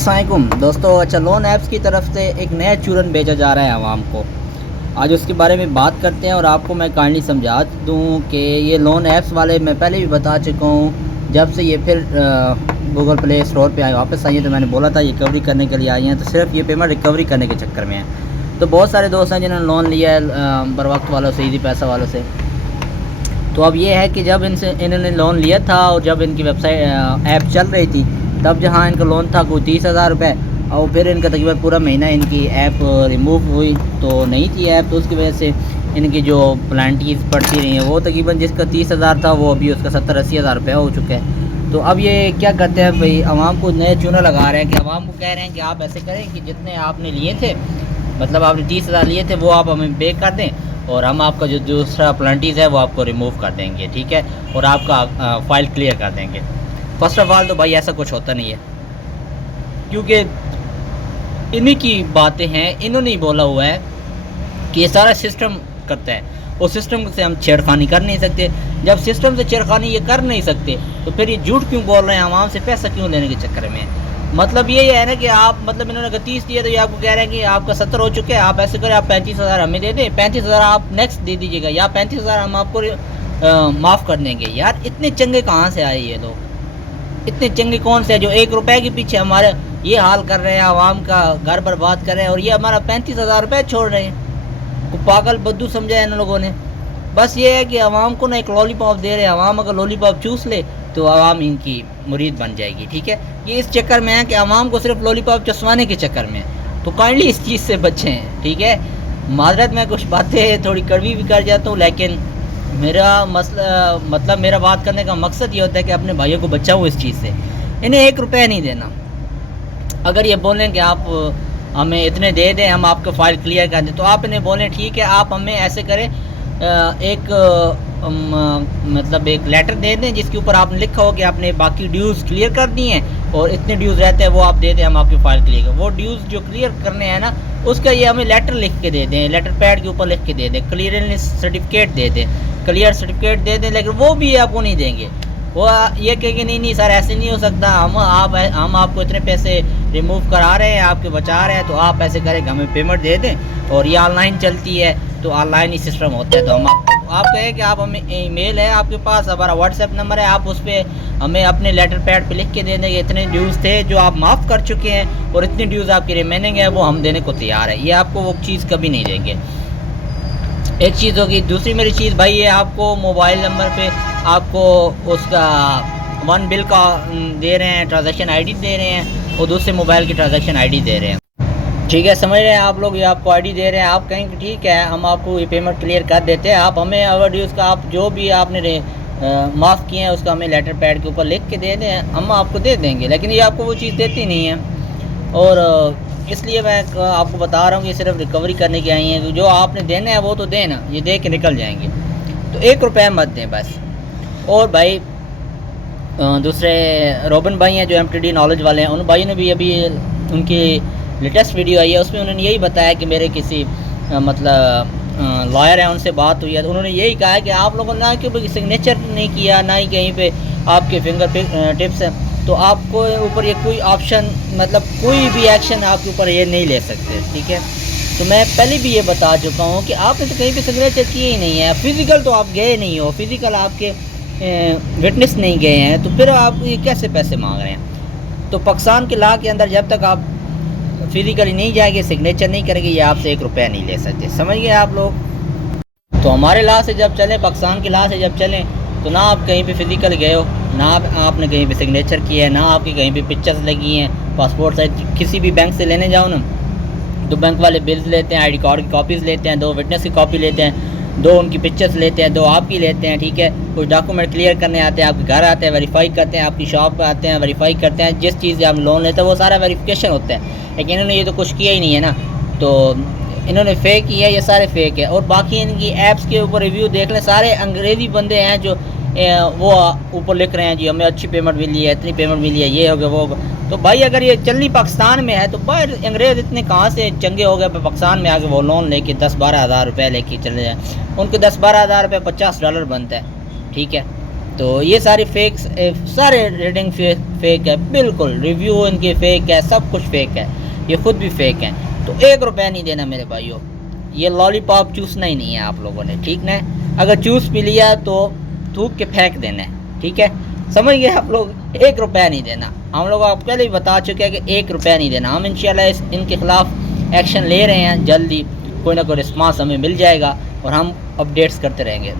السلام علیکم دوستو، اچھا لون ایپس کی طرف سے ایک نیا چورن بیچا جا رہا ہے عوام کو۔ آج اس کے بارے میں بات کرتے ہیں اور آپ کو میں کائنڈلی سمجھا دوں کہ یہ لون ایپس والے میں پہلے بھی بتا چکا ہوں، جب سے یہ پھر گوگل پلے اسٹور پہ واپس آئی ہیں تو میں نے بولا تھا یہ ریکوری کرنے کے لیے آئی ہیں، تو صرف یہ پیمنٹ ریکوری کرنے کے چکر میں ہیں۔ تو بہت سارے دوست ہیں جنہوں نے لون لیا ہے بر وقت والوں سے، ایزی پیسہ والوں سے۔ تو اب یہ ہے کہ جب انہوں نے لون لیا تھا اور جب ان کی ویب سائٹ ایپ چل رہی تھی، تب جہاں ان کا لون تھا کوئی 30,000 روپے، اور پھر ان کا تقریباً پورا مہینہ ان کی ایپ ریموو ہوئی تو نہیں تھی ایپ، تو اس کی وجہ سے ان کی جو پلانٹیز پڑتی رہی ہیں وہ تقریباً جس کا 30,000 تھا وہ ابھی اس کا 70-80,000 روپے ہو چکا ہے۔ تو اب یہ کیا کرتے ہیں بھائی، عوام کو نئے چونا لگا رہے ہیں کہ عوام کو کہہ رہے ہیں کہ آپ ایسے کریں کہ جتنے آپ نے لیے تھے، مطلب آپ نے 30,000 لیے تھے وہ آپ ہمیں پے کر دیں، اور ہم آپ کا جو دوسرا پلانٹیز ہے وہ آپ کو ریموو کر دیں گے، ٹھیک ہے، اور آپ کا فائل کلیئر کر دیں گے۔ فرسٹ آف آل تو بھائی ایسا کچھ ہوتا نہیں ہے، کیونکہ انہی کی باتیں ہیں، انہوں نے بولا ہوا ہے کہ یہ سارا سسٹم کرتا ہے، اور سسٹم سے ہم چھیڑخانی کر نہیں سکتے۔ جب سسٹم سے چھیڑخانی یہ کر نہیں سکتے تو پھر یہ جھوٹ کیوں بول رہے ہیں، عوام سے پیسہ کیوں لینے کے چکر میں؟ مطلب یہ ہے نا کہ آپ، مطلب انہوں نے 30 دیا تو یہ آپ کو کہہ رہے ہیں کہ آپ کا 70 ہو چکے ہیں، آپ ایسے کریں آپ 35,000 ہمیں دے دیں، 35,000 آپ نیکسٹ دے دیجیے گا، یا 35,000 ہم آپ کو معاف کر دیں گے۔ یار اتنے چنگے کہاں سے آئے یہ لوگ؟ اتنے چنگے کون سے ہیں جو 1 روپے کے پیچھے ہمارے یہ حال کر رہے ہیں، عوام کا گھر برباد کر رہے ہیں، اور یہ ہمارا 35,000 روپے چھوڑ رہے ہیں؟ کو پاگل بدو سمجھا ہے ان لوگوں نے۔ بس یہ ہے کہ عوام کو نا ایک لولی پاپ دے رہے ہیں، عوام اگر لولی پاپ چوس لے تو عوام ان کی مرید بن جائے گی، ٹھیک ہے۔ یہ اس چکر میں ہے کہ عوام کو صرف لولی پاپ چسوانے کے چکر میں، تو کائنڈلی اس چیز سے بچیں، ٹھیک ہے۔ معذرت میں کچھ باتیں تھوڑی کڑوی بھی کر جاتا ہوں، لیکن میرا مسئلہ، مطلب میرا بات کرنے کا مقصد یہ ہوتا ہے کہ اپنے بھائیوں کو بچاؤ اس چیز سے۔ انہیں 1 روپے نہیں دینا۔ اگر یہ بولیں کہ آپ ہمیں اتنے دے دیں ہم آپ کا فائل کلیئر کر دیں، تو آپ انہیں بولیں ٹھیک ہے آپ ہمیں ایسے کریں، ایک مطلب ایک لیٹر دے دیں جس کے اوپر آپ نے لکھا ہو کہ آپ نے باقی ڈیوز کلیئر کر دی ہیں، اور اتنے ڈیوز رہتے ہیں وہ آپ دے دیں، ہم آپ کی فائل کلیئر کریں۔ وہ ڈیوز جو کلیئر کرنے ہیں نا، اس کا یہ ہمیں لیٹر لکھ کے دے دیں، لیٹر پیڈ کے اوپر لکھ کے دے دیں، کلیئرنس سرٹیفکیٹ دے دیں، کلیئر سرٹیفکیٹ دے دیں، لیکن وہ بھی آپ کو نہیں دیں گے۔ وہ یہ کہیں گے نہیں سر ایسے نہیں ہو سکتا، ہم آپ کو اتنے پیسے ریموو کرا رہے ہیں، آپ کے بچا رہے ہیں، تو آپ ایسے کریں کہ ہمیں پیمنٹ دے دیں، اور یہ آن لائن چلتی ہے تو آن لائن ہی سسٹم ہوتا ہے۔ تو ہم آپ کہیں کہ آپ ہمیں ای میل ہے آپ کے پاس، ہمارا واٹس ایپ نمبر ہے، آپ اس پہ ہمیں اپنے لیٹر پیڈ پہ لکھ کے دے دیں کہ اتنے ڈیوز تھے جو آپ معاف کر چکے ہیں، اور اتنے ڈیوز آپ کی ریمیننگ ہے وہ ہم دینے کو تیار ہے۔ یہ آپ کو وہ چیز کبھی نہیں دیں گے۔ ایک چیز ہوگی۔ دوسری میری چیز بھائی، یہ آپ کو موبائل نمبر پہ آپ کو اس کا 1 بل کا دے رہے ہیں، ٹرانزیکشن آئی ڈی دے رہے ہیں، اور دوسرے موبائل کی ٹرانزیکشن آئی ڈی دے رہے ہیں، ٹھیک ہے، سمجھ رہے ہیں آپ لوگ؟ یہ آپ کو آئی ڈی دے رہے ہیں، آپ کہیں کہ ٹھیک ہے ہم آپ کو یہ پیمنٹ کلیئر کر دیتے ہیں، آپ ہمیں اوور ڈیوز کا آپ جو بھی آپ نے معاف کیے ہیں اس کا ہمیں لیٹر پیڈ کے اوپر لکھ کے دے دیں، ہم آپ کو دے دیں گے۔ لیکن یہ آپ کو وہ چیز دیتی نہیں ہے، اور اس لیے میں آپ کو بتا رہا ہوں کہ صرف ریکوری کرنے کی آئی ہیں، جو آپ نے دینا ہے وہ تو دینا، یہ دے کے نکل جائیں گے، تو 1 روپے مت دیں بس۔ اور بھائی دوسرے روبن بھائی ہیں جو MTD نالج والے ہیں، ان بھائی نے بھی ابھی ان کی لیٹسٹ ویڈیو آئی ہے، اس میں انہوں نے یہی بتایا کہ میرے کسی مطلب لائر ہیں ان سے بات ہوئی ہے، تو انہوں نے یہی کہا ہے کہ آپ لوگوں نے نہ کہ سگنیچر نہیں کیا، نہ ہی کہیں پہ آپ کے فنگر ٹپس ہیں، تو آپ کو اوپر یہ کوئی آپشن، مطلب کوئی بھی ایکشن آپ کے اوپر یہ نہیں لے سکتے، ٹھیک ہے۔ تو میں پہلے بھی یہ بتا چکا ہوں کہ آپ نے تو کہیں پہ سگنیچر کیے ہی نہیں ہے، فزیکل تو آپ گئے نہیں ہو، فزیکل آپ کے وٹنس نہیں گئے ہیں، تو پھر آپ یہ کیسے پیسے مانگ رہے ہیں؟ تو پاکستان کے لا کے اندر جب تک آپ فزیکلی نہیں جائیں گے، سگنیچر نہیں کریں گے، یہ آپ سے 1 روپے نہیں لے سکتے، سمجھ گئے آپ لوگ؟ تو ہمارے لا سے جب چلیں، پاکستان کے لا سے جب چلیں، تو نہ آپ کہیں پہ فزیکل گئے ہو، نہ آپ نے کہیں پہ سگنیچر کیا ہے، نہ آپ کی کہیں پہ پکچرز لگی ہیں پاسپورٹ سائز۔ کسی بھی بینک سے لینے جاؤ نا، تو بینک والے بلز لیتے ہیں، آئی ڈی کارڈ کی کاپیز لیتے ہیں، 2 وٹنس کی کاپی لیتے ہیں، 2 ان کی پکچرز لیتے ہیں، 2 آپ کی لیتے ہیں، ٹھیک ہے۔ کچھ ڈاکومنٹ کلیئر کرنے آتے ہیں، آپ کے گھر آتے ہیں، ویریفائی کرتے ہیں، آپ کی شاپ پہ آتے ہیں، ویریفائی کرتے ہیں، جس چیز سے آپ لون لیتے ہیں وہ سارا ویریفیکیشن ہوتا ہے۔ لیکن انہوں نے یہ تو کچھ کیا ہی نہیں ہے نا، تو انہوں نے فیک کیا ہے، یہ سارے فیک ہے۔ اور باقی ان کی ایپس کے اوپر ریویو دیکھ لیں، سارے انگریزی بندے ہیں جو وہ اوپر لکھ رہے ہیں جی ہمیں اچھی پیمنٹ ملی ہے، اتنی پیمنٹ ملی ہے، یہ ہو گیا وہ ہوگا۔ تو بھائی اگر یہ چلنی پاکستان میں ہے تو باہر انگریز اتنے کہاں سے چنگے ہو گئے پاکستان میں آ کے وہ لون لے کے 10-12 ہزار روپے لے کے چلے جائیں؟ ان کے 10-12 ہزار روپے $50 بنتا ہے، ٹھیک ہے۔ تو یہ ساری فیکس سارے ریٹنگ فیک ہے، بالکل ریویو ان کے فیک ہے، سب کچھ فیک ہے، یہ خود بھی فیک ہیں. تو 1 روپیہ نہیں دینا میرے بھائیوں، یہ لالی پاپ چوسنا ہی نہیں ہے آپ لوگوں نے، ٹھیک نا. اگر چوس بھی لیا تو تھوک کے پھینک دینا ہے، ٹھیک ہے، سمجھ گئے آپ لوگ. 1 روپیہ نہیں دینا. ہم لوگ آپ پہلے ہی بتا چکے ہیں کہ 1 روپیہ نہیں دینا. ہم انشاءاللہ ان کے خلاف ایکشن لے رہے ہیں، جلدی کوئی نہ کوئی رسپانس ہمیں مل جائے گا اور ہم اپڈیٹس کرتے رہیں گے.